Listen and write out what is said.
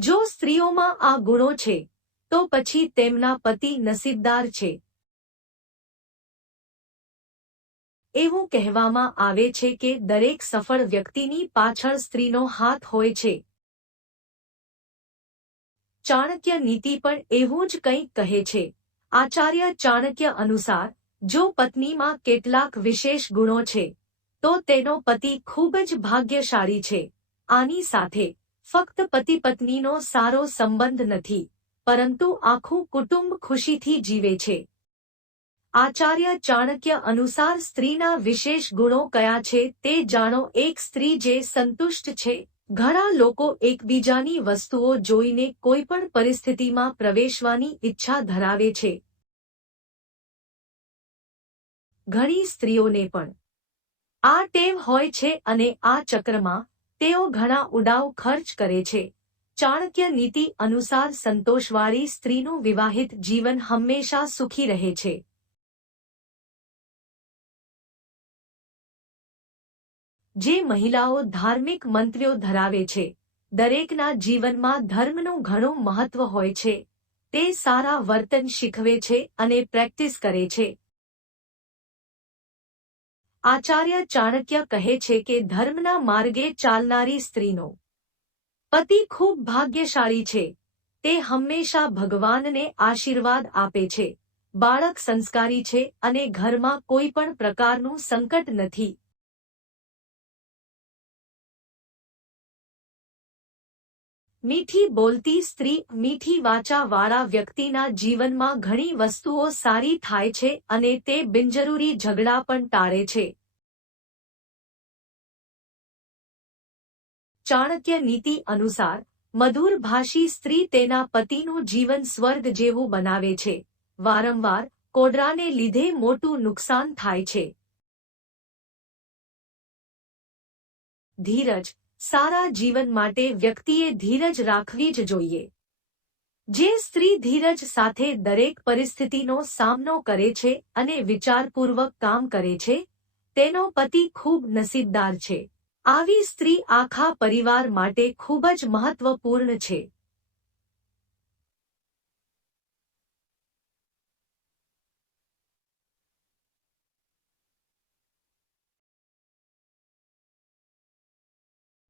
જો સ્ત્રીઓમાં આ ગુણો છે તો પછી તેમના પતિ નસીબદાર છે. એવું કહેવામાં આવે છે કે દરેક સફળ વ્યક્તિની પાછળ સ્ત્રીનો હાથ હોય છે. ચાણક્ય નીતિ પણ એવું જ કંઈક કહે છે. આચાર્ય ચાણક્ય અનુસાર જો પત્નીમાં કેટલાક વિશેષ ગુણો છે તો તેનો પતિ ખૂબ જ ભાગ્યશાળી છે. આની સાથે ફક્ત પતિ પત્નીનો સારો સંબંધ નથી, પરંતુ આખું કુટુંબ ખુશીથી જીવે છે. આચાર્ય ચાણક્ય અનુસાર સ્ત્રીના વિશેષ ગુણો કયા છે તે જાણો. એક સ્ત્રી જે સંતુષ્ટ છે. ઘણા લોકો એકબીજાની વસ્તુઓ જોઈને કોઈપણ પરિસ્થિતિમાં પ્રવેશવાની ઈચ્છા ધરાવે છે. ઘણી સ્ત્રીઓને પણ આ ટેવ હોય છે અને આ ચક્રમાં તેઓ ઘણા ઉડાઉ ખર્ચ કરે છે. ચાણક્ય નીતિ અનુસાર સંતોષવાળી સ્ત્રીનું વિવાહિત જીવન હંમેશા સુખી રહે છે. જે મહિલાઓ ધાર્મિક મંત્રીઓ ધરાવે છે, દરેકના જીવનમાં ધર્મનું ઘણું મહત્વ હોય છે. તે સારા વર્તન શીખવે છે અને પ્રેક્ટિસ કરે છે. આચાર્ય ચાણક્ય કહે છે કે ધર્મના માર્ગે ચાલનારી સ્ત્રીનો પતિ ખૂબ ભાગ્યશાળી છે. તે હંમેશા ભગવાનને આશીર્વાદ આપે છે, બાળક સંસ્કારી છે અને ઘરમાં કોઈ પણ પ્રકારનું સંકટ નથી. મીઠી બોલતી સ્ત્રી. મીઠી વાચાવાળા વ્યક્તિના જીવનમાં ઘણી વસ્તુઓ સારી થાય છે અને તે બિનજરૂરી ઝઘડા પણ ટાળે છે. ચાણક્ય નીતિ અનુસાર મધુરભાષી સ્ત્રી તેના પતિનું જીવન સ્વર્ગ જેવું બનાવે છે. વારંવાર કોડરાને લીધે મોટું નુકસાન થાય છે. ધીરજ. સારા જીવન માટે વ્યક્તિએ ધીરજ રાખવી જ જોઈએ. જે સ્ત્રી ધીરજ સાથે દરેક પરિસ્થિતિનો સામનો કરે છે અને વિચારપૂર્વક કામ કરે છે, તેનો પતિ ખૂબ નસીબદાર છે. આવી સ્ત્રી આખા પરિવાર માટે ખૂબ જ મહત્વપૂર્ણ છે.